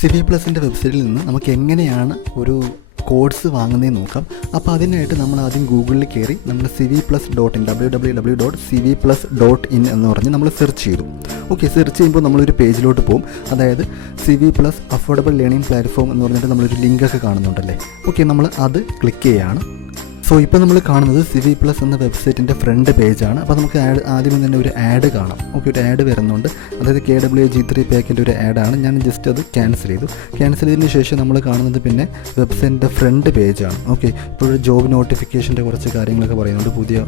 CIVI പ്ലസിൻ്റെ വെബ്സൈറ്റിൽ നിന്ന് നമുക്ക് എങ്ങനെയാണ് ഒരു കോഴ്സ് വാങ്ങുന്നതെന്ന് നോക്കാം. അപ്പോൾ അതിനായിട്ട് നമ്മൾ ആദ്യം ഗൂഗിളിൽ കയറി നമ്മൾ civiplus.in www.civiplus.in എന്ന് പറഞ്ഞ് നമ്മൾ സെർച്ച് ചെയ്തു. ഓക്കെ, സെർച്ച് ചെയ്യുമ്പോൾ നമ്മളൊരു പേജിലോട്ട് പോകും. അതായത് CIVI plus affordable learning platform എന്ന് പറഞ്ഞിട്ട് നമ്മളൊരു ലിങ്കൊക്കെ കാണുന്നുണ്ടല്ലേ. ഓക്കെ, നമ്മൾ അത് ക്ലിക്ക് ചെയ്യുകയാണ്. സോ ഇപ്പോൾ നമ്മൾ കാണുന്നത് CIVI പ്ലസ് എന്ന വെബ്സൈറ്റിൻ്റെ ഫ്രണ്ട് പേജാണ്. അപ്പോൾ നമുക്ക് ആദ്യം തന്നെ ഒരു ആഡ് കാണാം. ഓക്കെ, ഒരു ആഡ് വരുന്നുണ്ട്. അതായത് KWG3 പാക്കിൻ്റെ ഒരു ആഡാണ്. ഞാൻ ജസ്റ്റ് അത് ക്യാൻസൽ ചെയ്തു. ക്യാൻസൽ ചെയ്തതിന് ശേഷം നമ്മൾ കാണുന്നത് പിന്നെ വെബ്സൈറ്റിൻ്റെ ഫ്രണ്ട് പേജാണ്. ഓക്കെ, ഇപ്പോൾ ജോബ് നോട്ടിഫിക്കേഷൻ്റെ കുറച്ച് കാര്യങ്ങളൊക്കെ പറയുന്നുണ്ട്. പുതിയ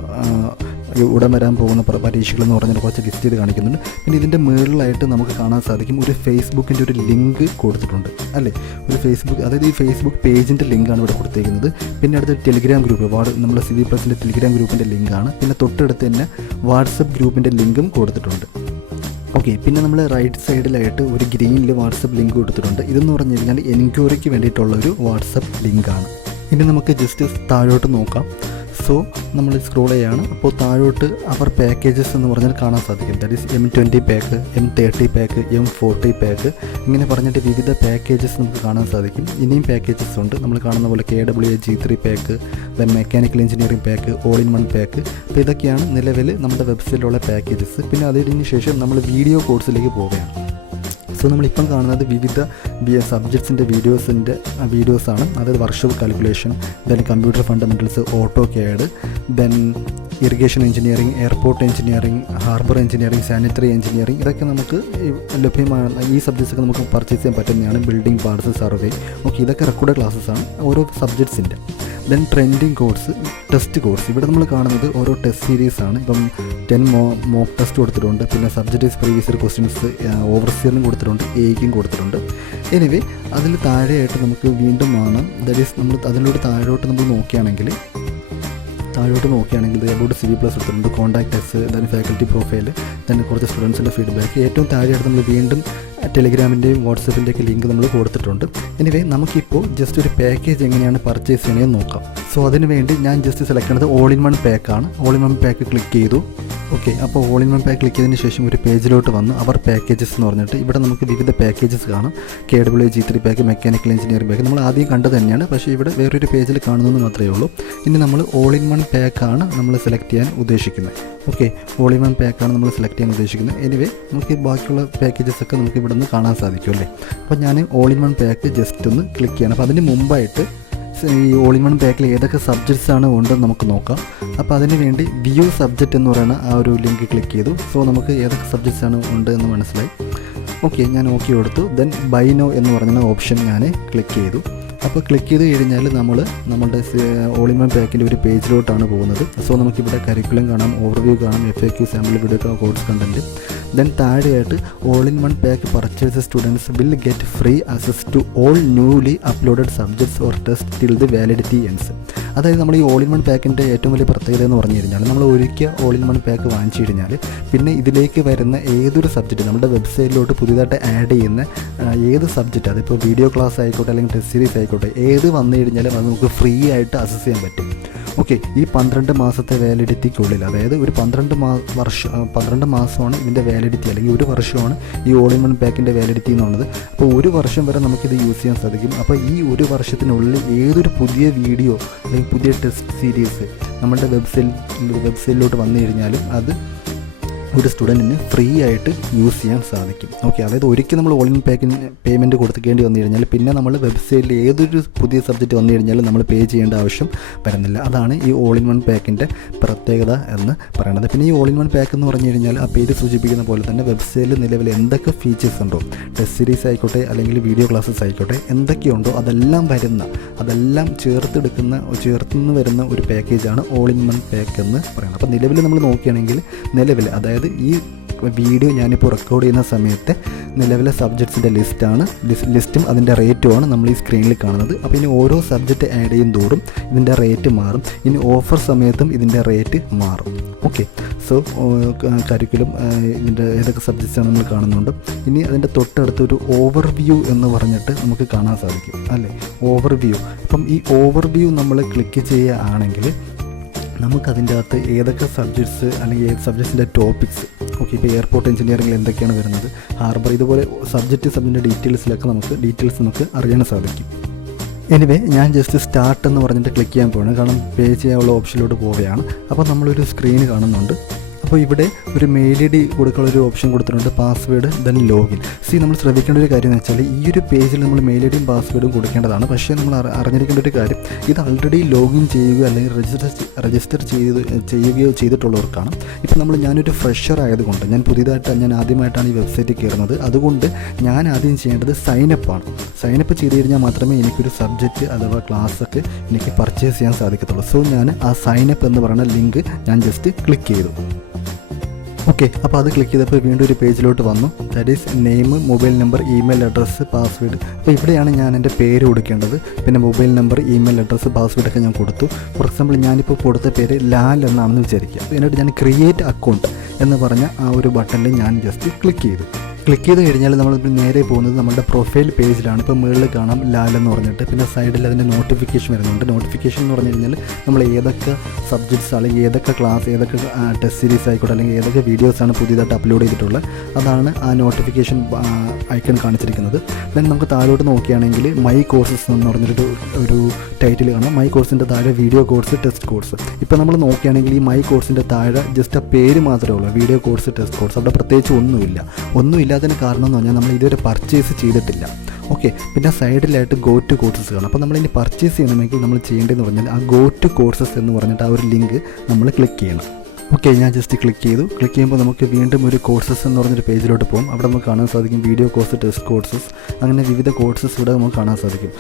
ഉടൻ വരാൻ പോകുന്ന പരീക്ഷകളെന്ന് പറഞ്ഞാൽ കുറച്ച് ലിസ്റ്റ് ചെയ്ത് കാണിക്കുന്നുണ്ട്. പിന്നെ ഇതിൻ്റെ മുകളിലായിട്ട് നമുക്ക് കാണാൻ സാധിക്കും ഒരു ഫേസ്ബുക്കിൻ്റെ ഒരു ലിങ്ക് കൊടുത്തിട്ടുണ്ട് അല്ലേ. ഒരു ഫേസ്ബുക്ക്, അതായത് ഈ ഫേസ്ബുക്ക് പേജിൻ്റെ ലിങ്കാണ് ഇവിടെ കൊടുത്തേക്കുന്നത്. പിന്നെ അടുത്ത ടെലിഗ്രാം ഗ്രൂപ്പ്, നമ്മുടെ CIVI പ്ലസിൻ്റെ ടെലിഗ്രാം ഗ്രൂപ്പിൻ്റെ ലിങ്കാണ്. പിന്നെ തൊട്ടടുത്ത് തന്നെ വാട്സപ്പ് ഗ്രൂപ്പിൻ്റെ ലിങ്കും കൊടുത്തിട്ടുണ്ട്. ഓക്കെ, പിന്നെ നമ്മൾ റൈറ്റ് സൈഡിലായിട്ട് ഒരു ഗ്രീനിൽ വാട്സപ്പ് ലിങ്ക് കൊടുത്തിട്ടുണ്ട്. ഇതെന്ന് പറഞ്ഞു കഴിഞ്ഞാൽ എൻക്വയറിക്ക് വേണ്ടിയിട്ടുള്ള ഒരു വാട്സപ്പ് ലിങ്കാണ്. ഇനി നമുക്ക് ജസ്റ്റ് താഴോട്ട് നോക്കാം. സോ നമ്മൾ സ്ക്രോൾ ചെയ്യുകയാണ്. അപ്പോൾ താഴോട്ട് അവർ പാക്കേജസ് എന്ന് പറഞ്ഞാൽ കാണാൻ സാധിക്കും. That is M20 pack, M30 pack, M40 pack, ഇങ്ങനെ പറഞ്ഞിട്ട് വിവിധ പാക്കേജസ് നമുക്ക് കാണാൻ സാധിക്കും. ഇനിയും പാക്കേജസ് ഉണ്ട്. നമ്മൾ കാണുന്ന പോലെ KWG3 pack, then mechanical engineering pack, all in one pack. അപ്പോൾ ഇതൊക്കെയാണ് നിലവിൽ നമ്മുടെ വെബ്സൈറ്റിലുള്ള പാക്കേജസ്. പിന്നെ അതിന് ശേഷം നമ്മൾ വീഡിയോ കോഴ്സിലേക്ക് പോവുകയാണ്. സോ നമ്മളിപ്പം കാണുന്നത് വിവിധ സബ്ജക്ട്സിൻ്റെ വീഡിയോസാണ്. അതായത് workshop calculation, then computer fundamentals, auto CAD, then irrigation engineering, airport engineering, harbour engineering, sanitary engineering, ഇതൊക്കെ നമുക്ക് ലഭ്യമാണ്. ഈ സബ്ജക്ട്സൊക്കെ നമുക്ക് പർച്ചേസ് ചെയ്യാൻ പറ്റുന്നതാണ്. Building parts, survey. ഓക്കെ, ഇതൊക്കെ റെക്കോർഡ് ക്ലാസ്സസാണ് ഓരോ സബ്ജക്ട്സിൻ്റെ. Then trending course, test course. ഇവിടെ നമ്മൾ കാണുന്നത് ഓരോ ടെസ്റ്റ് സീരീസാണ്. ഇപ്പം 10 മോക്ക് ടെസ്റ്റ് കൊടുത്തിട്ടുണ്ട്. പിന്നെ സബ്ജക്റ്റ് പ്രീവിയസ് ഇയർ ക്വസ്റ്റ്യൻസ് ഓവർസിയറിനും കൊടുത്തിട്ടുണ്ട്, എയ്ക്കും കൊടുത്തിട്ടുണ്ട്. എനിവേ അതിൽ താഴെയായിട്ട് നമുക്ക് വീണ്ടും കാണാം. ദാറ്റ് ഈസ് നമ്മൾ അതിലൂടെ താഴോട്ട് നമ്മൾ നോക്കുകയാണെങ്കിൽ അബൌട്ട് CIVI പ്ലസ് എടുത്തിട്ടുണ്ട്, contact, then faculty profile, then കുറച്ച് സ്റ്റുഡൻസിൻ്റെ ഫീഡ്ബാക്ക്. ഏറ്റവും താഴെയായിട്ട് നമ്മൾ വീണ്ടും ടെലിഗ്രാമിൻ്റെയും വാട്സപ്പിൻ്റെയൊക്കെ ലിങ്ക് നമ്മൾ കൊടുത്തിട്ടുണ്ട്. എനിവേ നമുക്കിപ്പോൾ ജസ്റ്റ് ഒരു പാക്കേജ് എങ്ങനെയാണ് പർച്ചേസ് ചെയ്യണമെന്ന് നോക്കാം. സോ അതിന് വേണ്ടി ഞാൻ ജസ്റ്റ് സെലക്ട് ചെയ്യുന്നത് ഓൾ ഇൻ വൺ പാക്കാണ്. All in one pack click ചെയ്തു. ഓക്കെ, അപ്പോൾ all in one pack click ചെയ്തതിന് ശേഷം ഒരു പേജിലോട്ട് വന്ന് അവർ പാക്കേജസ് എന്ന് പറഞ്ഞിട്ട് ഇവിടെ നമുക്ക് വിവിധ പാക്കേജസ് കാണാം. KWG3 pack, mechanical engineering pack നമ്മൾ ആദ്യം കണ്ടത് തന്നെയാണ്. പക്ഷേ ഇവിടെ വേറൊരു പേജിൽ കാണുന്നതെന്ന് മാത്രമേ ഉള്ളൂ. ഇനി നമ്മൾ ഓൾ ഇൻ വൺ പാക്കാണ് നമ്മൾ സെലക്ട് ചെയ്യാൻ ഉദ്ദേശിക്കുന്നത്. ഓക്കെ, ഓൾ ഇൻ വൺ പാക്കാണ് നമ്മൾ സെലക്ട് ചെയ്യാൻ ഉദ്ദേശിക്കുന്നത്. എനിവേ നമുക്ക് ബാക്കിയുള്ള പാക്കേജസൊക്കെ നമുക്ക് ഇവിടെ നിന്ന് കാണാൻ സാധിക്കും അല്ലേ. അപ്പോൾ ഞാൻ all in one pack just ഒന്ന് ക്ലിക്ക് ചെയ്യണം. അപ്പോൾ അതിന് മുമ്പായിട്ട് ഈ ഓൾ ഇൻ വൺ പാക്കിൽ ഏതൊക്കെ സബ്ജക്ട്സ് ആണ് ഉണ്ടെന്ന് നമുക്ക് നോക്കാം. അപ്പോൾ അതിന് വേണ്ടി വ്യൂ സബ്ജക്റ്റ് എന്ന് പറയുന്ന ആ ഒരു ലിങ്ക് ക്ലിക്ക് ചെയ്തു. സോ നമുക്ക് ഏതൊക്കെ സബ്ജക്ട്സ് ആണ് ഉണ്ട് എന്ന് മനസ്സിലായി. ഓക്കെ, ഞാൻ ഓക്കെ കൊടുത്തു. ദെൻ ബൈ നോ എന്ന് പറയുന്ന ഓപ്ഷൻ ഞാൻ ക്ലിക്ക് ചെയ്തു. അപ്പോൾ ക്ലിക്ക് ചെയ്ത് കഴിഞ്ഞാൽ നമ്മളുടെ ഓൾ ഇൻ വൺ പാക്കിൻ്റെ ഒരു പേജിലോട്ടാണ് പോകുന്നത്. സോ നമുക്കിവിടെ കരിക്കുലം കാണാം, ഓവർവ്യൂ കാണാം, FAQ, sample video, course content. Then താഴെയായിട്ട് all in one pack purchase students will get free access to all newly uploaded subjects or test till the validity ends. അതായത് നമ്മൾ ഈ all in one പാക്കിൻ്റെ ഏറ്റവും വലിയ പ്രത്യേകത എന്ന് പറഞ്ഞു കഴിഞ്ഞാൽ നമ്മൾ ഒരിക്കൽ ഓൾ ഇൻ വൺ പാക്ക് വാങ്ങിച്ചു കഴിഞ്ഞാൽ പിന്നെ ഇതിലേക്ക് വരുന്ന ഏതൊരു സബ്ജക്റ്റ് നമ്മുടെ വെബ്സൈറ്റിലോട്ട് പുതിയതായിട്ട് ആഡ് ചെയ്യുന്ന ഏത് സബ്ജക്റ്റ്, അതിപ്പോൾ വീഡിയോ ക്ലാസ് ആയിക്കോട്ടെ അല്ലെങ്കിൽ ടെസ്റ്റ് സീരീസ് ആയിക്കോട്ടെ, ഏത് വന്നു കഴിഞ്ഞാലും അത് നമുക്ക് ഫ്രീ ആയിട്ട് അക്സസ് ചെയ്യാൻ പറ്റും. ഓക്കെ, ഈ 12 മാസത്തെ വാലിഡിറ്റിക്കുള്ളിൽ, അതായത് ഒരു 12 മാസമാണ് ഇതിൻ്റെ വാലിഡിറ്റി, അല്ലെങ്കിൽ ഒരു വർഷമാണ് ഈ ഓൾ ഇൻ വൺ പാക്കിൻ്റെ വാലിഡിറ്റി എന്നുള്ളത്. അപ്പോൾ ഒരു വർഷം വരെ നമുക്കിത് യൂസ് ചെയ്യാൻ സാധിക്കും. അപ്പോൾ ഈ ഒരു വർഷത്തിനുള്ളിൽ ഏതൊരു പുതിയ വീഡിയോ അല്ലെങ്കിൽ പുതിയ ടെസ്റ്റ് സീരീസ് നമ്മുടെ വെബ്സൈറ്റിലോട്ട് വന്നു കഴിഞ്ഞാലും അത് ഒരു സ്റ്റുഡൻറ്റിന് ഫ്രീ ആയിട്ട് യൂസ് ചെയ്യാൻ സാധിക്കും. ഓക്കെ, അതായത് ഒരിക്കൽ നമ്മൾ ഓൾ ഇൻ പാക്കിന് പേയ്മെൻറ്റ് കൊടുക്കേണ്ടി വന്നു കഴിഞ്ഞാൽ പിന്നെ നമ്മൾ വെബ്സൈറ്റിൽ ഏതൊരു പുതിയ സബ്ജക്റ്റ് വന്നു കഴിഞ്ഞാലും നമ്മൾ പേ ചെയ്യേണ്ട ആവശ്യം വരുന്നില്ല. അതാണ് ഈ ഓൾ ഇൻ വൺ പാക്കിൻ്റെ പ്രത്യേകത എന്ന് പറയുന്നത്. പിന്നെ ഈ ഓൾ ഇൻ വൺ പാക്ക് എന്ന് പറഞ്ഞു കഴിഞ്ഞാൽ ആ പേര് സൂചിപ്പിക്കുന്ന പോലെ തന്നെ വെബ്സൈറ്റിൽ നിലവിൽ എന്തൊക്കെ ഫീച്ചേഴ്സ് ഉണ്ടോ, ടെസ്റ്റ് സീരീസ് ആയിക്കോട്ടെ അല്ലെങ്കിൽ വീഡിയോ ക്ലാസ്സസ് ആയിക്കോട്ടെ, എന്തൊക്കെയുണ്ടോ അതെല്ലാം ചേർത്തുനിന്ന് വരുന്ന ഒരു പാക്കേജാണ് ഓൾ ഇൻ വൺ പാക്ക് എന്ന് പറയുന്നത്. അപ്പോൾ നിലവിൽ നമ്മൾ നോക്കുകയാണെങ്കിൽ അതായത് ഈ വീഡിയോ ഞാനിപ്പോൾ റെക്കോർഡ് ചെയ്യുന്ന സമയത്ത് നിലവിലെ സബ്ജക്ട്സിൻ്റെ ലിസ്റ്റും അതിൻ്റെ റേറ്റുമാണ് നമ്മൾ ഈ സ്ക്രീനിൽ കാണുന്നത്. അപ്പോൾ ഇനി ഓരോ സബ്ജക്റ്റ് ആഡ് ചെയ്യും തോറും ഇതിൻ്റെ റേറ്റ് മാറും. ഇനി ഓഫർ സമയത്തും ഇതിൻ്റെ റേറ്റ് മാറും. ഓക്കെ, സോ കരിക്കുലം ഇതിൻ്റെ ഏതൊക്കെ സബ്ജക്ട്സാണ് നമ്മൾ കാണുന്നുണ്ട്. ഇനി അതിൻ്റെ തൊട്ടടുത്തൊരു ഓവർവ്യൂ എന്ന് പറഞ്ഞിട്ട് നമുക്ക് കാണാൻ സാധിക്കും അല്ലേ, ഓവർവ്യൂ. അപ്പം ഈ ഓവർവ്യൂ നമ്മൾ ക്ലിക്ക് ചെയ്യുകയാണെങ്കിൽ നമുക്കതിൻ്റെ അകത്ത് ഏതൊക്കെ സബ്ജക്ട്സ് അല്ലെങ്കിൽ ഏത് സബ്ജക്ട്സിൻ്റെ ടോപ്പിക്സ് ഓക്കെ, ഇപ്പോൾ എയർപോർട്ട് എഞ്ചിനീയറിംഗിൽ എന്തൊക്കെയാണ് വരുന്നത്, ഹാർബർ, ഇതുപോലെ സബ്ജക്റ്റിൻ്റെ ഡീറ്റെയിൽസ് നമുക്ക് അറിയാൻ സാധിക്കും. എനിവേ ഞാൻ ജസ്റ്റ് സ്റ്റാർട്ട് എന്ന് പറഞ്ഞിട്ട് ക്ലിക്ക് ചെയ്യാൻ പോവാണ്, കാരണം പേ ചെയ്യാനുള്ള ഓപ്ഷനിലോട്ട് പോവുകയാണ്. അപ്പോൾ നമ്മളൊരു സ്ക്രീൻ കാണുന്നുണ്ട്. അപ്പോൾ ഇവിടെ ഒരു മെയിൽ ID കൊടുക്കാനുള്ള ഒരു ഓപ്ഷൻ കൊടുത്തിട്ടുണ്ട്, പാസ്വേഡ് ദെൻ ലോഗിൻ. നമ്മൾ ശ്രദ്ധിക്കേണ്ട ഒരു കാര്യം എന്ന് വെച്ചാൽ ഈ ഒരു പേജിൽ നമ്മൾ മെയിൽ IDയും പാസ്വേഡും കൊടുക്കേണ്ടതാണ്. പക്ഷേ നമ്മൾ അറിഞ്ഞിരിക്കേണ്ട ഒരു കാര്യം, ഇത് ആൾറെഡി ലോഗിൻ ചെയ്യുകയോ അല്ലെങ്കിൽ രജിസ്റ്റർ ചെയ്യുകയോ ചെയ്തിട്ടുള്ളവർക്കാണ്. ഇപ്പോൾ ഞാനൊരു ഫ്രഷർ ആയതുകൊണ്ട്, ഞാൻ ആദ്യമായിട്ടാണ് ഈ വെബ്സൈറ്റിൽ കയറുന്നത്, അതുകൊണ്ട് ഞാൻ ആദ്യം ചെയ്യേണ്ടത് സൈനപ്പാണ്. സൈനപ്പ് ചെയ്ത് കഴിഞ്ഞാൽ മാത്രമേ എനിക്കൊരു സബ്ജക്റ്റ് അഥവാ ക്ലാസ്സൊക്കെ എനിക്ക് പർച്ചേസ് ചെയ്യാൻ സാധിക്കത്തുള്ളൂ. ഞാൻ ആ സൈനപ്പ് എന്ന് പറയുന്ന ലിങ്ക് ഞാൻ ജസ്റ്റ് ക്ലിക്ക് ചെയ്തു. ഓക്കെ, അപ്പോൾ അത് ക്ലിക്ക് ചെയ്തപ്പോൾ വീണ്ടും ഒരു പേജിലോട്ട് വന്നു. That is name, mobile number, email address, password. അപ്പോൾ ഇവിടെയാണ് ഞാൻ എൻ്റെ പേര് കൊടുക്കേണ്ടത്. പിന്നെ മൊബൈൽ നമ്പർ, ഇമെയിൽ അഡ്രസ്സ്, പാസ്വേഡൊക്കെ ഞാൻ കൊടുത്തു. ഫോർ എക്സാമ്പിൾ ഞാനിപ്പോൾ കൊടുത്ത പേര് ലാൽ എന്നാണെന്ന് വിചാരിക്കുക. എന്നിട്ട് ഞാൻ ക്രിയേറ്റ് അക്കൗണ്ട് എന്ന് പറഞ്ഞ ആ ഒരു ബട്ടണിൽ ഞാൻ ജസ്റ്റ് ക്ലിക്ക് ചെയ്തു. ക്ലിക്ക് ചെയ്ത് കഴിഞ്ഞാൽ നമ്മൾ നേരെ പോകുന്നത് നമ്മുടെ പ്രൊഫൈൽ പേജിലാണ്. ഇപ്പോൾ മുകളിൽ കാണാം ലാൽ എന്ന് പറഞ്ഞിട്ട്, പിന്നെ സൈഡിൽ അതിൻ്റെ നോട്ടിഫിക്കേഷൻ വരുന്നുണ്ട്. നോട്ടിഫിക്കേഷൻ എന്ന് പറഞ്ഞു കഴിഞ്ഞാൽ നമ്മൾ ഏതൊക്കെ സബ്ജക്ട്സ് അല്ലെങ്കിൽ ഏതൊക്കെ ക്ലാസ്, ഏതൊക്കെ ടെസ്റ്റ് സീരീസ് ആയിക്കോട്ടെ, അല്ലെങ്കിൽ ഏതൊക്കെ വീഡിയോസാണ് പുതിയതായിട്ട് അപ്ലോഡ് ചെയ്തിട്ടുള്ളത്, അതാണ് ആ നോട്ടിഫിക്കേഷൻ ഐക്കൺ കാണിച്ചിരിക്കുന്നത്. ദെൻ നമുക്ക് താഴോട്ട് നോക്കുകയാണെങ്കിൽ മൈ കോഴ്സസ് എന്ന് പറഞ്ഞൊരു ടൈറ്റിൽ കാണാം. മൈ കോഴ്സിൻ്റെ താഴെ വീഡിയോ കോഴ്സ്, ടെസ്റ്റ് കോഴ്സ്. ഇപ്പോൾ നമ്മൾ നോക്കുകയാണെങ്കിൽ ഈ മൈ കോഴ്സിൻ്റെ താഴെ ജസ്റ്റ് ആ പേര് മാത്രമേ ഉള്ളൂ, വീഡിയോ കോഴ്സ്, ടെസ്റ്റ് കോഴ്സ്. അവിടെ പ്രത്യേകിച്ച് ഒന്നുമില്ലാത്തതിന് കാരണം എന്ന് പറഞ്ഞാൽ നമ്മൾ ഇതുവരെ പർച്ചേസ് ചെയ്തിട്ടില്ല. ഓക്കെ, പിന്നെ സൈഡിലായിട്ട് ഗോ ടു കോഴ്സസ് കാണാം. അപ്പോൾ നമ്മളിനി പർച്ചേസ് ചെയ്യണമെങ്കിൽ നമ്മൾ ചെയ്യേണ്ടതെന്ന് പറഞ്ഞാൽ ആ ഗോ ടു കോഴ്സസ് എന്ന് പറഞ്ഞിട്ട് ആ ഒരു ലിങ്ക് നമ്മൾ ക്ലിക്ക് ചെയ്യണം. ഓക്കെ, ഞാൻ ജസ്റ്റ് ക്ലിക്ക് ചെയ്തു. ക്ലിക്ക് ചെയ്യുമ്പോൾ നമുക്ക് വീണ്ടും ഒരു കോഴ്സസ് എന്ന് പറഞ്ഞൊരു പേജിലോട്ട് പോകും. അവിടെ നമുക്ക് കാണാൻ സാധിക്കും വീഡിയോ കോഴ്സ്, ടെസ്റ്റ് കോഴ്സസ്, അങ്ങനെ വിവിധ കോഴ്സസ് ഇവിടെ നമുക്ക് കാണാൻ സാധിക്കും.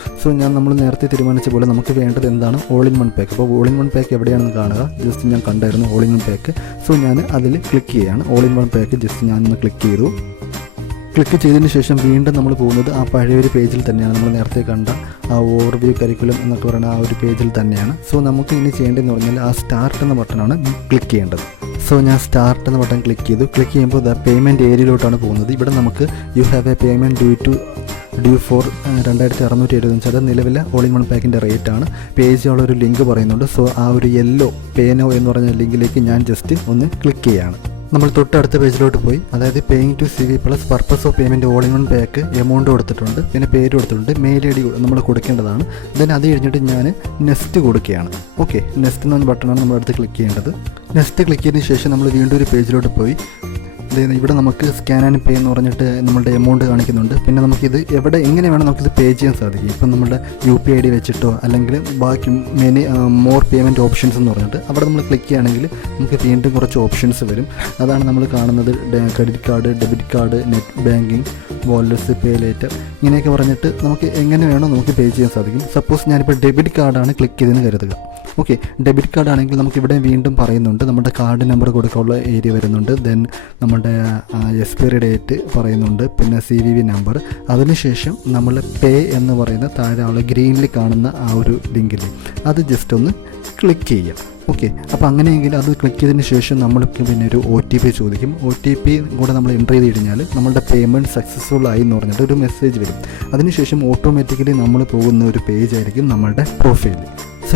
നമ്മൾ നേരത്തെ തീരുമാനിച്ച പോലെ നമുക്ക് വേണ്ടത് എന്താണ്, ഓൾ ഇൻ വൺ പാക്ക്. അപ്പോൾ ഓൾ ഇൻ വൺ പാക്ക് എവിടെയാണെന്ന് കാണുക. ജസ്റ്റ് ഞാൻ കണ്ടായിരുന്നു ഓൾ ഇൻ വൺ പാക്ക്. ഞാൻ അതിൽ ക്ലിക്ക് ചെയ്യുകയാണ്. All in one pack just ഞാനൊന്ന് ക്ലിക്ക് ചെയ്തു. ക്ലിക്ക് ചെയ്തതിന് ശേഷം വീണ്ടും നമ്മൾ പോകുന്നത് ആ പഴയൊരു പേജിൽ തന്നെയാണ്, നമ്മൾ നേരത്തെ കണ്ട ആ ഓവർവ്യൂ കരിക്കുലം എന്നൊക്കെ പറയുന്ന ആ ഒരു പേജിൽ തന്നെയാണ്. നമുക്ക് ഇനി ചെയ്യേണ്ടതെന്ന് പറഞ്ഞാൽ ആ സ്റ്റാർട്ട് എന്ന ബട്ടണാണ് ക്ലിക്ക് ചെയ്യേണ്ടത്. ഞാൻ സ്റ്റാർട്ട് എന്ന ബട്ടൺ ക്ലിക്ക് ചെയ്തു. ക്ലിക്ക് ചെയ്യുമ്പോൾ പേയ്മെൻറ്റ് ഏരിയയിലോട്ടാണ് പോകുന്നത്. ഇവിടെ നമുക്ക് you have a payment due for 2675. അത് നിലവിലെ ഓൾ ഇൻ വൺ പാക്കിൻ്റെ റേറ്റാണ്. പേ ചെയ്യാനുള്ളൊരു ലിങ്ക് പറയുന്നുണ്ട്. ആ ഒരു യെല്ലോ പേനോ എന്ന് പറഞ്ഞ ലിങ്കിലേക്ക് ഞാൻ ജസ്റ്റ് ഒന്ന് ക്ലിക്ക് ചെയ്യുകയാണ്. നമ്മൾ തൊട്ടടുത്ത പേജിലോട്ട് പോയി, അതായത് paying to CIVI plus, purpose of payment, all in one pack, amount കൊടുത്തിട്ടുണ്ട്, പിന്നെ പേര് കൊടുത്തിട്ടുണ്ട്, മെയിൽ ID നമ്മൾ കൊടുക്കേണ്ടതാണ്. ദെൻ അത് കഴിഞ്ഞിട്ട് ഞാൻ നെക്സ്റ്റ് കൊടുക്കുകയാണ്. ഓക്കെ, നെക്സ്റ്റ് എന്ന ബട്ടണാണ് നമ്മളടുത്ത് ക്ലിക്ക് ചെയ്യേണ്ടത്. നെക്സ്റ്റ് ക്ലിക്ക് ചെയ്തതിന് ശേഷം നമ്മൾ വീണ്ടും ഒരു പേജിലോട്ട് പോയി. ഇവിടെ നമുക്ക് സ്കാൻ ആൻഡ് പേ എന്ന് പറഞ്ഞിട്ട് നമ്മളുടെ എമൗണ്ട് കാണിക്കുന്നുണ്ട്. പിന്നെ നമുക്കിത് എങ്ങനെ വേണം നമുക്കിത് പേ ചെയ്യാൻ സാധിക്കും. ഇപ്പം നമ്മുടെ UPI ID വെച്ചിട്ടോ അല്ലെങ്കിൽ ബാക്കി മോർ പേയ്മെൻറ്റ് ഓപ്ഷൻസ് എന്ന് പറഞ്ഞിട്ട് അവിടെ നമ്മൾ ക്ലിക്ക് ചെയ്യുകയാണെങ്കിൽ നമുക്ക് വീണ്ടും കുറച്ച് ഓപ്ഷൻസ് വരും. അതാണ് നമ്മൾ കാണുന്നത്, credit card, debit card, net banking, wallets, pay later, ഇങ്ങനെയൊക്കെ പറഞ്ഞിട്ട് നമുക്ക് എങ്ങനെ വേണോ നമുക്ക് പേ ചെയ്യാൻ സാധിക്കും. സപ്പോസ് ഞാനിപ്പോൾ ഡെബിറ്റ് കാർഡാണ് ക്ലിക്ക് ചെയ്തതെന്ന് കരുതുക. ഓക്കെ, ഡെബിറ്റ് കാർഡ് ആണെങ്കിൽ നമുക്കിവിടെ വീണ്ടും പറയുന്നുണ്ട്, നമ്മുടെ കാർഡ് നമ്പർ കൊടുക്കാനുള്ള ഏരിയ വരുന്നുണ്ട്. ദെൻ നമ്മുടെ എക്സ്പയറി ഡേറ്റ് പറയുന്നുണ്ട്, പിന്നെ CVV നമ്പർ. അതിനുശേഷം നമ്മൾ പേ എന്ന് പറയുന്ന താഴെ ഉള്ള ഗ്രീനിൽ കാണുന്ന ആ ഒരു ലിങ്കിൽ അത് ജസ്റ്റ് ഒന്ന് ക്ലിക്ക് ചെയ്യാം. ഓക്കെ, അപ്പോൾ അങ്ങനെയെങ്കിൽ അത് ക്ലിക്ക് ചെയ്തതിന് ശേഷം നമ്മൾക്ക് പിന്നെ ഒരു OTP ചോദിക്കും. OTP കൂടെ നമ്മൾ എൻ്റർ ചെയ്ത് കഴിഞ്ഞാൽ നമ്മളുടെ പേയ്മെൻറ്റ് സക്സസ്ഫുൾ ആയി എന്ന് പറഞ്ഞിട്ട് ഒരു മെസ്സേജ് വരും. അതിനുശേഷം ഓട്ടോമാറ്റിക്കലി നമ്മൾ പോകുന്ന ഒരു പേജ് ആയിരിക്കും നമ്മളുടെ പ്രൊഫൈൽ.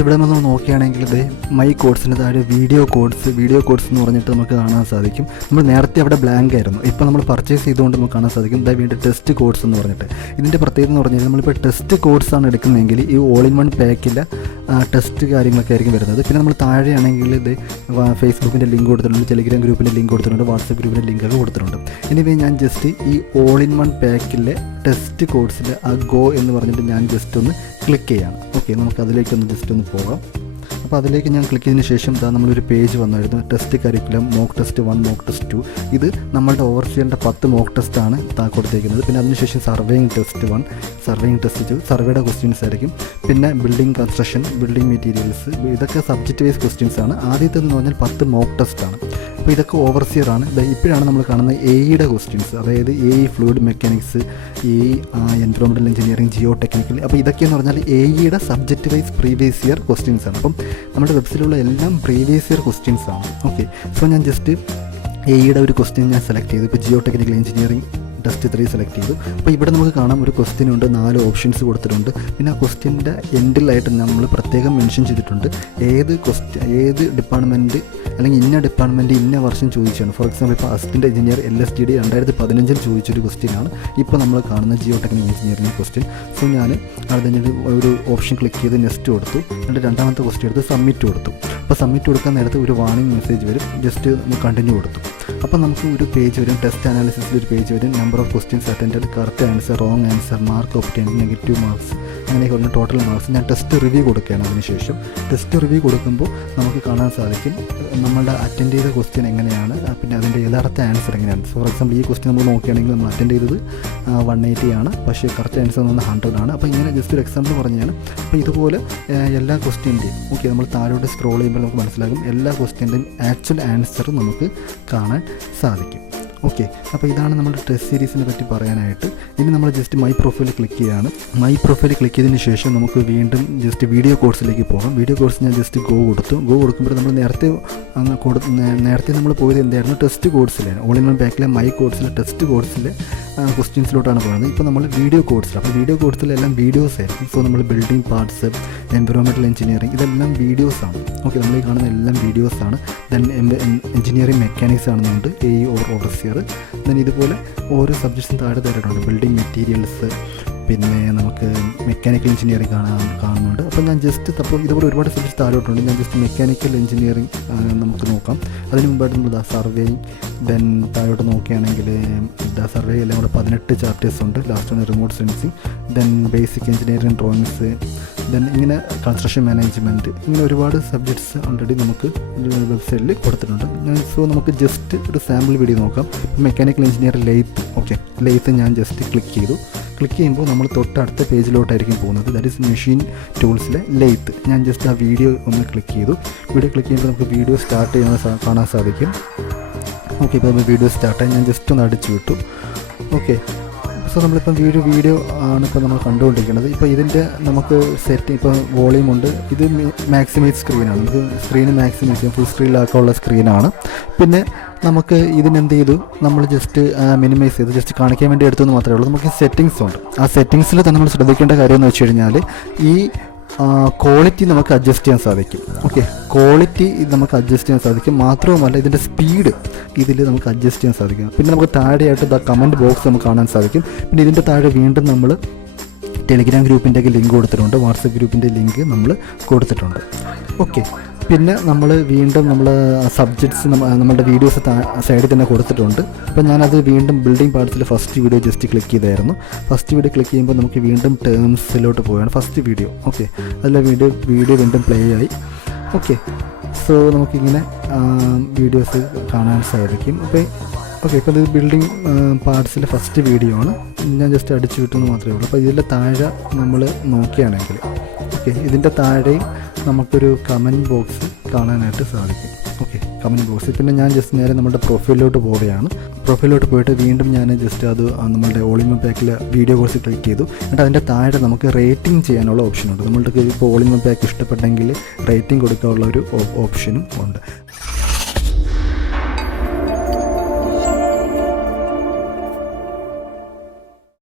ഇവിടെ നമ്മൾ നോക്കുകയാണെങ്കിൽ ഇത് മൈ കോഴ്സിന് താഴെ വീഡിയോ കോഴ്സ് എന്ന് പറഞ്ഞിട്ട് നമുക്ക് കാണാൻ സാധിക്കും. നമ്മൾ നേരത്തെ അവിടെ ബ്ലാങ്ക് ആയിരുന്നു, ഇപ്പോൾ നമ്മൾ പർച്ചേസ് ചെയ്തുകൊണ്ട് നമുക്ക് കാണാൻ സാധിക്കും വീണ്ടും ടെസ്റ്റ് കോഴ്സ് എന്ന് പറഞ്ഞിട്ട്. ഇതിൻ്റെ പ്രത്യേകത എന്ന് പറഞ്ഞാൽ നമ്മളിപ്പോൾ ടെസ്റ്റ് കോഴ്സാണ് എടുക്കുന്നതെങ്കിൽ ഈ ഓൾ ഇൻ വൺ പാക്കിലെ ടെസ്റ്റ് കാര്യങ്ങളൊക്കെ ആയിരിക്കും വരുന്നത്. പിന്നെ നമ്മൾ താഴെയാണെങ്കിൽ ഇത് ഫേസ്ബുക്കിൻ്റെ ലിങ്ക് കൊടുത്തിട്ടുണ്ട്, ടെലിഗ്രാം ഗ്രൂപ്പിൻ്റെ ലിങ്ക് കൊടുത്തിട്ടുണ്ട്, വാട്സപ്പ് ഗ്രൂപ്പിൻ്റെ ലിങ്കൊക്കെ കൊടുത്തിട്ടുണ്ട്. എനിവേ ഞാൻ ജസ്റ്റ് ഈ ഓൾ ഇൻ വൺ പാക്കിലെ ടെസ്റ്റ് കോഴ്സിൽ ആ ഗോ എന്ന് പറഞ്ഞിട്ട് ഞാൻ ജസ്റ്റ് ഒന്ന് ക്ലിക്ക് ചെയ്യാണ്. ഓക്കെ, നമുക്ക് അതിലേക്കൊന്ന് ജസ്റ്റ് ഒന്ന് പോകാം. അപ്പോൾ അതിലേക്ക് ഞാൻ ക്ലിക്ക് ചെയ്തതിന് ശേഷം നമ്മളൊരു പേജ് വന്നായിരുന്നു, test curriculum, mock test 1, mock test 2. ഇത് നമ്മളുടെ ഓവർസിയറിൻ്റെ 10 മോക്ക് ടെസ്റ്റാണ് കൊടുത്തേക്കുന്നത്. പിന്നെ അതിനുശേഷം സർവേയിങ് ടെസ്റ്റ് 1, സർവേയിങ് ടെസ്റ്റ് 2, സർവേയുടെ ക്വസ്റ്റ്യൻസ് ആയിരിക്കും. പിന്നെ ബിൽഡിംഗ് കൺസ്ട്രക്ഷൻ, ബിൽഡിംഗ് മെറ്റീരിയൽസ്, ഇതൊക്കെ സബ്ജക്റ്റ് വൈസ് ക്വസ്റ്റ്യൻസ് ആണ്. ആദ്യത്തേതെന്ന് പറഞ്ഞാൽ 10 മോക്ക് ടെസ്റ്റാണ്. അപ്പോൾ ഇതൊക്കെ ഓവർസിയറാണ്. ഇപ്പോഴാണ് നമ്മൾ കാണുന്നത് AEയുടെ ക്വസ്റ്റ്യൻസ്, അതായത് AE fluid mechanics, AE environmental engineering, geo technical. അപ്പോൾ ഇതൊക്കെയെന്ന് പറഞ്ഞാൽ AEയുടെ subject wise previous year questions ആണ്. അപ്പം നമ്മുടെ വെബ്സൈറ്റിലുള്ള എല്ലാം പ്രീവിയസ് ഇയർ ക്വസ്റ്റ്യൻസ് ആണ്. ഓക്കെ, ഞാൻ ജസ്റ്റ് AEയുടെ ഒരു ക്വസ്റ്റ്യൻ ഞാൻ സെലക്ട് ചെയ്തു. ഇപ്പോൾ geo technical engineering test 3 select ചെയ്തു. അപ്പോൾ ഇവിടെ നമുക്ക് കാണാം ഒരു ക്വസ്റ്റ്യൻ ഉണ്ട്, 4 ഓപ്ഷൻസ് കൊടുത്തിട്ടുണ്ട്. പിന്നെ ആ ക്വസ്റ്റ്യൻ്റെ എൻഡിലായിട്ട് നമ്മൾ പ്രത്യേകം മെൻഷൻ ചെയ്തിട്ടുണ്ട് ഏത് ഡിപ്പാർട്ട്മെൻറ്റ് അല്ലെങ്കിൽ ഇന്ന ഡിപ്പാർട്ട്മെൻറ്റ് ഇന്ന വർഷം ചോദിച്ചാണ്. ഫോർ എക്സാമ്പിൾ ഇപ്പോൾ അസിസ്റ്റൻറ്റ് എഞ്ചിനീയർ LSTD 2015 ചോദിച്ചൊരു ക്വസ്റ്റ്യനാണ് ഇപ്പോൾ നമ്മൾ കാണുന്ന Jio technical engineering question. So ഞാൻ അത് കഴിഞ്ഞിട്ട് ഒരു ഓപ്ഷൻ ക്ലിക്ക് ചെയ്ത് നെക്സ്റ്റ് കൊടുത്തു, എന്നിട്ട് രണ്ടാമത്തെ ക്വസ്റ്റ്യൻ എടുത്ത് സബ്മിറ്റ് കൊടുത്തു. അപ്പോൾ സബ്മിറ്റ് കൊടുക്കാൻ നേരത്തെ ഒരു വാർണിംഗ് മെസ്സേജ് വരും, ജസ്റ്റ് കണ്ടിന്യൂ കൊടുത്തു. അപ്പോൾ നമുക്ക് ഒരു പേജ് വരും, ടെസ്റ്റ് അനാലിസിസിൽ ഒരു പേജ് വരും, number of questions attended, correct answer, wrong answer, mark obtain, negative marks, അങ്ങനെയൊക്കെ പറഞ്ഞ ടോട്ടൽ മാർക്സ്. ഞാൻ ടെസ്റ്റ് റിവ്യൂ കൊടുക്കുകയാണ്. അതിനുശേഷം ടെസ്റ്റ് റിവ്യൂ കൊടുക്കുമ്പോൾ നമുക്ക് കാണാൻ സാധിക്കും നമ്മളുടെ അറ്റൻഡ് ചെയ്ത ക്വസ്റ്റ്യൻ എങ്ങനെയാണ്, പിന്നെ അതിൻ്റെ യഥാർത്ഥ ആൻസർ എങ്ങനെയാണ്. ഫോർ എക്സാമ്പിൾ ഈ ക്വസ്റ്റ്യൻ നമ്മൾ നോക്കുകയാണെങ്കിൽ നമ്മൾ അറ്റൻഡ് ചെയ്തത് 180 ആണ്, പക്ഷേ കറക്റ്റ് ആൻസർ എന്ന് പറഞ്ഞാൽ 100 ആണ്. അപ്പോൾ ഇങ്ങനെ ജസ്റ്റ് ഒരു എക്സാമ്പിൾ പറഞ്ഞാണ്. അപ്പോൾ ഇതുപോലെ എല്ലാ ക്വസ്റ്റ്യൻ്റെയും നമ്മൾ താഴോട്ട് സ്ക്രോൾ ചെയ്യുമ്പോൾ നമുക്ക് മനസ്സിലാകും എല്ലാ ക്വസ്റ്റ്യൻ്റെയും ആക്ച്വൽ ആൻസർ നമുക്ക് കാണാൻ സാധിക്കും. അപ്പോൾ ഇതാണ് നമ്മുടെ ടെസ്റ്റ് സീരീസിനെ പറ്റി പറയാനായിട്ട്. ഇനി നമ്മൾ ജസ്റ്റ് മൈ പ്രൊഫൈൽ ക്ലിക്ക് ചെയ്യുകയാണ്. മൈ പ്രൊഫൈൽ ക്ലിക്ക് ചെയ്തതിന് ശേഷം നമുക്ക് വീണ്ടും ജസ്റ്റ് വീഡിയോ കോഴ്സിലേക്ക് പോകാം. വീഡിയോ കോഴ്സ് ഞാൻ ജസ്റ്റ് ഗോ കൊടുത്തു. ഗോ കൊടുക്കുമ്പോൾ നമ്മൾ നേരത്തെ നമ്മൾ പോയത് എന്തായിരുന്നു, ടെസ്റ്റ് കോഴ്സിലാണ്. ഓൾ ഇൻ വൺ ബാക്കിലെ മൈ കോഴ്സിലെ ടെസ്റ്റ് കോഴ്സിലെ ക്വസ്റ്റ്യൻസിലോട്ടാണ് പോകുന്നത്. ഇപ്പോൾ നമ്മൾ വീഡിയോ കോഴ്സിൽ, അപ്പോൾ വീഡിയോ കോഴ്സിലെല്ലാം വീഡിയോസ് ആയിരിക്കും. സോ നമ്മൾ ബിൽഡിംഗ് പാർട്സ്, എൻവയോൺമെൻറ്റൽ എഞ്ചിനീയറിംഗ്, ഇതെല്ലാം വീഡിയോസാണ്. നമ്മൾ ഈ കാണുന്ന എല്ലാം വീഡിയോസാണ്. Then engineering mechanics ആണെന്നുണ്ട്, AE or overseer. Then ഇതുപോലെ ഓരോ സബ്ജക്ട്സും താഴെ തരാറുണ്ട്. ബിൽഡിംഗ് മെറ്റീരിയൽസ്, പിന്നെ നമുക്ക് മെക്കാനിക്കൽ എഞ്ചിനീയറിംഗ് കാണുന്നുണ്ട്. അപ്പോൾ ഞാൻ ജസ്റ്റ് അപ്പോൾ ഇതുപോലെ ഒരുപാട് സബ്ജക്ട്സ് താഴോട്ടുണ്ട്. ഞാൻ ജസ്റ്റ് മെക്കാനിക്കൽ എഞ്ചിനീയറിംഗ് നമുക്ക് നോക്കാം. അതിന് മുമ്പായിട്ട് നമ്മൾ സർവേയിങ്, ദെൻ താഴോട്ട് നോക്കുകയാണെങ്കിൽ സർവേ എല്ലാം കൂടെ 18 ചാപ്റ്റേഴ്സ് ഉണ്ട്. ലാസ്റ്റ് ആണ് remote sensing, then basic engineering drawings, then ഇങ്ങനെ കൺസ്ട്രക്ഷൻ മാനേജ്മെൻറ്റ്, ഇങ്ങനെ ഒരുപാട് സബ്ജക്ട്സ് ഓൾറെഡി നമുക്ക് വെബ്സൈറ്റിൽ കൊടുത്തിട്ടുണ്ട്. സോ നമുക്ക് ജസ്റ്റ് ഒരു സാമ്പിൾ വീഡിയോ നോക്കാം. മെക്കാനിക്കൽ എഞ്ചിനീയർ ലെയ്ത്ത് ഞാൻ ജസ്റ്റ് ക്ലിക്ക് ചെയ്തു. ക്ലിക്ക് ചെയ്യുമ്പോൾ നമ്മൾ തൊട്ടടുത്ത പേജിലോട്ടായിരിക്കും പോകുന്നത്. ദാറ്റ് ഈസ് മെഷീൻ ടൂൾസിലെ ലെയ്ത്ത്. ഞാൻ ജസ്റ്റ് ആ വീഡിയോ ഒന്ന് ക്ലിക്ക് ചെയ്തു. വീഡിയോ ക്ലിക്ക് ചെയ്യുമ്പോൾ നമുക്ക് വീഡിയോ സ്റ്റാർട്ട് ചെയ്യുന്നത് കാണാൻ സാധിക്കും. ഇപ്പോൾ നമ്മൾ വീഡിയോ സ്റ്റാർട്ടായി ഞാൻ ജസ്റ്റ് ഒന്ന് അടിച്ചു വിട്ടു. സോ നമ്മളിപ്പം വീഡിയോ ആണ് ഇപ്പോൾ നമ്മൾ കണ്ടുകൊണ്ടിരിക്കുന്നത്. ഇപ്പോൾ ഇതിൻ്റെ നമുക്ക് സെറ്റ് ഇപ്പോൾ വോളിയം ഉണ്ട്. ഇത് മാക്സിമൈസ് സ്ക്രീനാണ്. ഇത് സ്ക്രീന് മാക്സിമൈസ് ചെയ്യാം, ഫുൾ സ്ക്രീനിലാക്കാനുള്ള സ്ക്രീനാണ്. പിന്നെ നമുക്ക് ഇതിനെന്ത് ചെയ്തു, നമ്മൾ ജസ്റ്റ് മിനിമൈസ് ചെയ്ത് ജസ്റ്റ് കാണിക്കാൻ വേണ്ടി എടുത്തെന്ന് മാത്രമേ ഉള്ളൂ. നമുക്ക് സെറ്റിങ്സ് ഉണ്ട്. ആ സെറ്റിങ്സിൽ തന്നെ നമ്മൾ ശ്രദ്ധിക്കേണ്ട കാര്യം എന്ന് വെച്ച് കഴിഞ്ഞാൽ ഈ ക്വാളിറ്റി നമുക്ക് അഡ്ജസ്റ്റ് ചെയ്യാൻ സാധിക്കും. ക്വാളിറ്റി നമുക്ക് അഡ്ജസ്റ്റ് ചെയ്യാൻ സാധിക്കും. മാത്രവുമല്ല ഇതിൻ്റെ സ്പീഡ് ഇതിൽ നമുക്ക് അഡ്ജസ്റ്റ് ചെയ്യാൻ സാധിക്കും. പിന്നെ നമുക്ക് താഴെയായിട്ട് കമൻറ്റ് ബോക്സ് നമുക്ക് കാണാൻ സാധിക്കും. പിന്നെ ഇതിൻ്റെ താഴെ വീണ്ടും നമ്മൾ ടെലിഗ്രാം ഗ്രൂപ്പിൻ്റെയൊക്കെ ലിങ്ക് കൊടുത്തിട്ടുണ്ട്, വാട്സപ്പ് ഗ്രൂപ്പിൻ്റെ ലിങ്ക് നമ്മൾ കൊടുത്തിട്ടുണ്ട്. പിന്നെ നമ്മൾ വീണ്ടും നമ്മൾ സബ്ജക്ട്സ് നമ്മുടെ വീഡിയോസ് സൈഡിൽ തന്നെ കൊടുത്തിട്ടുണ്ട്. അപ്പോൾ ഞാനത് വീണ്ടും ബിൽഡിംഗ് പാർട്സിൽ ഫസ്റ്റ് വീഡിയോ ജസ്റ്റ് ക്ലിക്ക് ചെയ്തായിരുന്നു. ഫസ്റ്റ് വീഡിയോ ക്ലിക്ക് ചെയ്യുമ്പോൾ നമുക്ക് വീണ്ടും ടേംസിലോട്ട് പോവുകയാണ്. ഫസ്റ്റ് വീഡിയോ അതിലെ വീഡിയോ വീണ്ടും പ്ലേ ആയി. സോ നമുക്കിങ്ങനെ വീഡിയോസ് കാണാൻ സാധിക്കും. ഇപ്പോൾ ഇത് ബിൽഡിംഗ് പാർട്സിലെ ഫസ്റ്റ് വീഡിയോ ആണ്. ഞാൻ ജസ്റ്റ് അടിച്ചു വിട്ടെന്ന് മാത്രമേ ഉള്ളൂ. അപ്പോൾ ഇതിൻ്റെ താഴെ നമ്മൾ നോക്കുകയാണെങ്കിൽ ഇതിൻ്റെ താഴെയും നമുക്കൊരു കമൻറ്റ് ബോക്സ് കാണാനായിട്ട് സാധിക്കും. Comment box. പിന്നെ ഞാൻ ജസ്റ്റ് നേരെ നമ്മുടെ പ്രൊഫൈലിലോട്ട് പോവുകയാണ്. പ്രൊഫൈലിലോട്ട് പോയിട്ട് വീണ്ടും ഞാൻ ജസ്റ്റ് അത് നമ്മളുടെ ഓൾ ഇൻ വൺ പാക്കിലെ വീഡിയോ കോഴ്സ് ക്ലിക്ക് ചെയ്തു. എന്നിട്ട് അതിൻ്റെ താഴെ നമുക്ക് റേറ്റിംഗ് ചെയ്യാനുള്ള ഓപ്ഷനുണ്ട്. നമ്മൾക്ക് ഇപ്പോൾ ഓൾ ഇൻ വൺ പാക്ക് ഇഷ്ടപ്പെട്ടെങ്കിൽ റേറ്റിംഗ് കൊടുക്കാനുള്ള ഒരു ഓപ്ഷനും ഉണ്ട്.